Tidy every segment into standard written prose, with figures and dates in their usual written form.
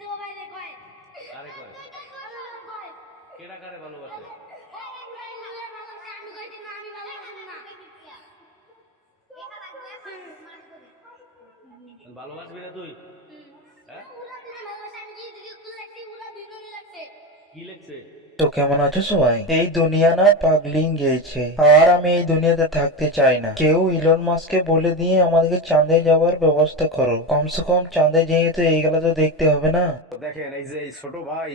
কারে কয়? কেডা কারে ভালোবাসে? ভালোবাসবি না তুই? হ্যাঁ? কি লিখছে? তো কেমন আছো সবাই? এই দুনিয়া না পাগলিং গেছে, আর আমি এই দুনিয়াতে থাকতে চাই না। কেউ ইলন মাস্ককে বলে দিয়ে আমাদেরকে চাঁদে যাওয়ার ব্যবস্থা করো। কমসে কম চাঁদে যেয়ে তো এইগুলা তো দেখতে হবে না। দেখেন এই যে এই ছোট ভাই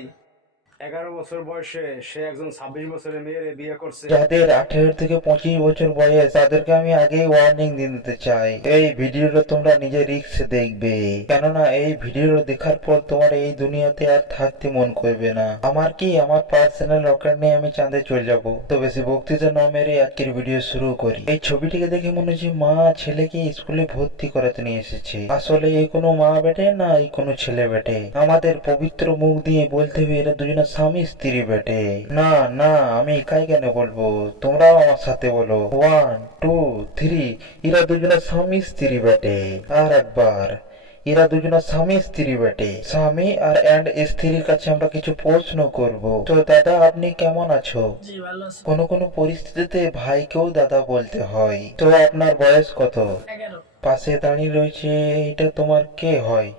11 বছর বয়সে সে একজন 26 বছরের মেয়ের বিয়ে করছে। যাদের 18 থেকে 25 বছর বয়স তাদেরকে আমি আগেই ওয়ার্নিং দিয়ে দিতে চাই, এই ভিডিওটা তোমরা নিজে রিস্ক দেখবে, কেননা এই ভিডিওটা দেখার পর তোমার এই দুনিয়াতে আর থাকতে মন করবে না। আমার কি আমার পার্সোনাল রকেট নিয়ে আমি চাঁদে চলে যাব। তো বেশি বক্তৃতা না মেরে আজকের ভিডিও শুরু করি। এই ছবিটিকে দেখে মনে হচ্ছে মা ছেলেকে স্কুলে ভর্তি করাতে নিয়ে এসেছে। আসলে এই কোনো মা বেটে না, এই কোনো ছেলে বেটে। আমাদের পবিত্র মুখ দিয়ে বলতে হবে এরা দুজনে স্বামী স্ত্রী বেটে। না না, আমি একাই কেন বলবো, তোমরাও আমার সাথে বলো 1 2 3, এরা দুজনে স্বামী স্ত্রী বেটে। আর একবার, এরা দুজনে স্বামী স্ত্রী বেটে। স্বামী আর স্ত্রীর কাছে আমরা কিছু প্রশ্ন করব। তো দাদা আপনি কেমন আছো? কোন কোন পরিস্থিতিতে ভাইকেও দাদা বলতে হয়। তো আপনার বয়স কত? 11। পাশে দাঁড়িয়ে রয়েছে, এটা তোমার কে হয়?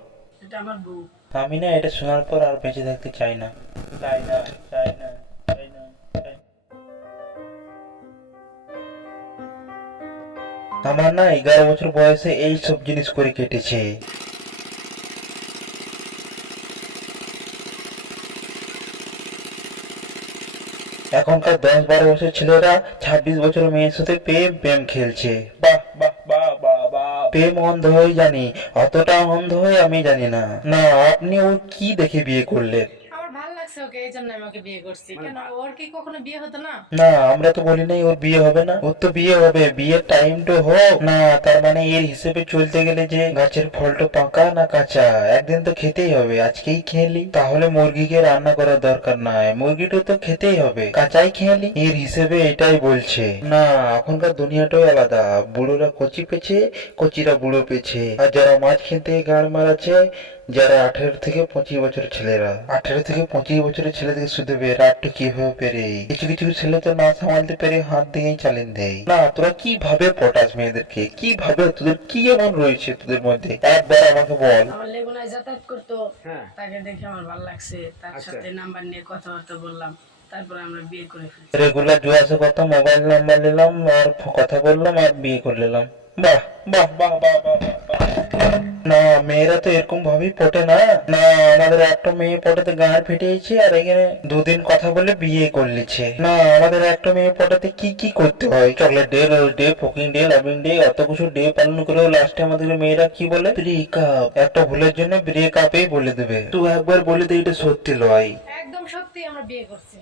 এটা আমার বউ। আমি না এটা শোনার পর আর বেঁচে থাকতে চাই না, চাই না, চাই না, চাই না, চাই না। আমার না 11 বছর বয়সে এই সব জিনিস করে কেটেছে। এখনকার 10-12 বছর ছেলেরা 26 বছরের মেয়ের সাথে প্রেম প্রেম খেলছে। বাহ বাহ বাহ বাহ বাহ। প্রেম অন্ধ হয়ে জানি, অতটা অন্ধ হয়ে আমি জানি না। না আপনি ও কি দেখে বিয়ে করলেন? আমার ভালো লাগছে ওকে, এই জন্য আমি ওকে বিয়ে করছি। কেন ওর কি কখনো বিয়ে হতো না? না আমরা তো বলি নাই ওর বিয়ে হবে না, ওর তো বিয়ে হবে। বিয়ের টাইম তো হোক না, তার মানে এর হিসেবে চলতে গেলে যে গাছের ফলটা পাকা না কাঁচা একদিন তো খেতেই হবে। আজকেই খেলি তাহলে মুরগিকে রান্না করার দরকার নাই, মুরগিটা তো খেতেই হবে, কাঁচাই খেলি। এর হিসেবে এটাই বলছে। না এখনকার দুনিয়াটাই আলাদা, বুড়োরা কচি পেছে, কচিরা বুড়ো পেছে। আর যারা মাছ খেতে গাড় মারাচ্ছে, যারা 18 থেকে 25 বছরের ছেলেরা, 18 থেকে 25 বছরের ছেলেদেরকে শুধু রাতটা কিভাবে পেরে, কিছু কিছু ছেলে তো না সামালতে পেরে হাত দিয়েই চালিয়ে দেয়। না তোরা কিভাবে পটাস মেয়েদেরকে, কিভাবে, তোদের কি এমন রয়েছে তোদের মধ্যে, একবার আমাকে বল। আমার লেগুনায় যাতায়াত করতো, হ্যাঁ। তাকে দেখে আমার ভালো লাগছে, তার আচ্ছা। সাথে নাম্বার নিয়ে কথাবার্তা বললাম, তারপরে আমরা বিয়ে করে ফেলছি। রেগুলার জুয়াশে কথা, মোবাইল নাম্বার নিলাম আর কথা বললাম আর বিয়ে করে নিলাম। বাহ বাহ বাহ বাহ বাহ বাহ। না মেয়েরা তো এরকম ভাবেই পটে না। না আমাদের একটা মেয়ে পটাতে গাঁড় ফেটেছে আর এখানে দুদিন কথা বলে বিয়ে করলিছে। না আমাদের একটা মেয়ে পটাতে কি কি করতে হয়, chocolate day, rose day, fucking day, loving day, এত কিছু ডে পালন করেও লাস্টে আমাদের মেয়েরা কি বলে, ব্রেকআপ। একটা ভুলের জন্য ব্রেকআপই বলে দেবে। তুই একবার বলে দে এটা সত্যি লয়। একদম সত্যি আমরা বিয়ে করছি।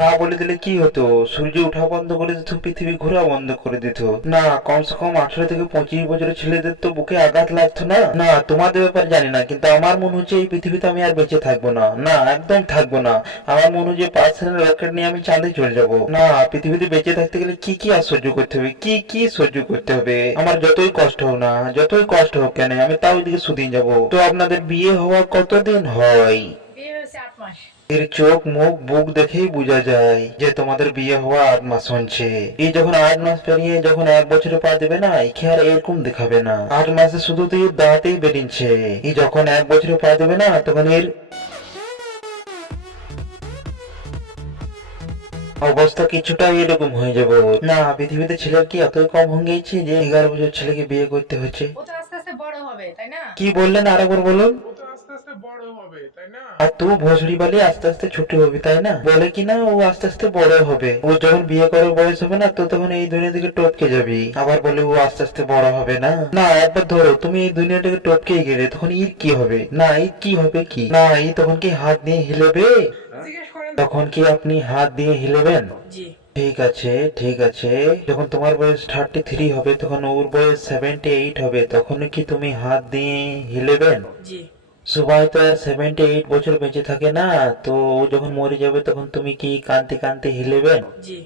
না বলে দিলে কি হতো, সূর্য ওঠা বন্ধ করে দিত, পৃথিবী ঘোরা বন্ধ করে দিত। না কমসে কম 18 থেকে 25 বছরের ছেলেদের তো বুকে আঘাত লাগতো না। না তোমাদের ব্যাপারে জানি না, কিন্তু আমার মনে হচ্ছে এই পৃথিবীতে আমি আর বেঁচে থাকবো না। না একদম থাকবো না। আমার মনে হচ্ছে পার্সোনাল রকেট নিয়ে আমি চাঁদে চলে যাব। না পৃথিবীতে বেঁচে থাকতে গেলে কি কি আর সহ্য করতে হবে, কি কি সহ্য করতে হবে। আমার যতই কষ্ট হোক না, যতই কষ্ট হোক কেন, আমি তাও ওইদিকে সুদিন যাব। তো আপনাদের বিয়ে হওয়া কতদিন হয়? বিয়ে হয়েছে 8 মাস। এর চোখ মুখ বুক দেখেই বোঝা যায় যে তোমাদের বিয়ে হওয়া 8 মাস হচ্ছে। এই যখন 8 মাস পেরিয়ে যখন 1 বছরে পা দেবে না, একে আর এরকম দেখাবে না। 8 মাসে শুধু তো এর দাঁতেই বেরিয়েছে। এই যখন 1 বছরে পা দেবে না, তখন এর অবস্থা কিছুটা এরকম হয়ে যাবে। না পৃথিবীতে ছেলের কি এতই কম হয়ে গেছে যে 11 বছর ছেলেকে বিয়ে করতে হচ্ছে? ও তো আস্তে আস্তে বড় হবে, তাই না? কি বললেন আরেকবার বলুন। আর তুই ভোসড়ি বালি আস্তে আস্তে ছোট হবি তাই না, বলে কি না ও আস্তে আস্তে বড় হবে। ও যখন বিয়ে করার বয়স হবে না, তো তখন এই দুনিয়া থেকে টপকে যাবি। আবার বলে ও আস্তে আস্তে বড় হবে না। না একবার ধরো তুমি এই দুনিয়া থেকে টপকে গেলে, তখন এর কি হবে? না এই কি হবে, কি না এই তখন কি হাত দিয়ে হিলেবে? জিজ্ঞেস করেন। তখন কি আপনি হাত দিয়ে হিলেবেন? জি। ঠিক আছে ঠিক আছে। যখন তোমার বয়স 33 হবে, তখন ওর বয়স 78 হবে, তখন কি তুমি হাত দিয়ে হিলেবেন? জি। সবাই তো আর 78 বছর বেঁচে থাকে না। তো ও যখন মরে যাবে তখন তুমি কি কানতে কানতে হিলেবেন? জি।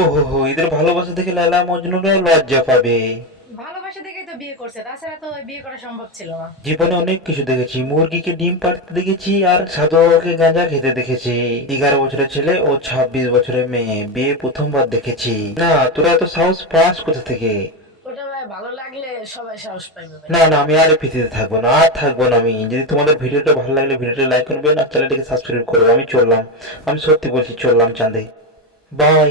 ওহো হো, এদের ভালোবাসা দেখে লায়লা মজনুরাও লজ্জা পাবে। ভালোবাসা দেখেই তো বিয়ে করছে, তাছাড়া তো বিয়ে করা সম্ভব ছিল না। জীবনে অনেক কিছু দেখেছি, মুরগিকে ডিম পাড়তে দেখেছি আর সাধুবাবাকে গাঁজা খেতে দেখেছি। 11 বছরের ছেলে ও 26 বছরের মেয়ে বিয়ে প্রথমবার দেখেছি। না, তোরা এত সাহস পাস কোথা থেকে? ওটা ভাই ভালো লাগলে সবাই সাহস পাইবে ভাই। না না, আমি আর এই পৃথিবীতে থাকবো না, আর থাকবো না আমি। যদি তোমাদের ভিডিওটা ভালো লাগলে ভিডিওটা লাইক করবেন আর চ্যানেলটিকে সাবস্ক্রাইব করবে। আমি চললাম, আমি সত্যি বলছি, চললাম চাঁদে। বাই।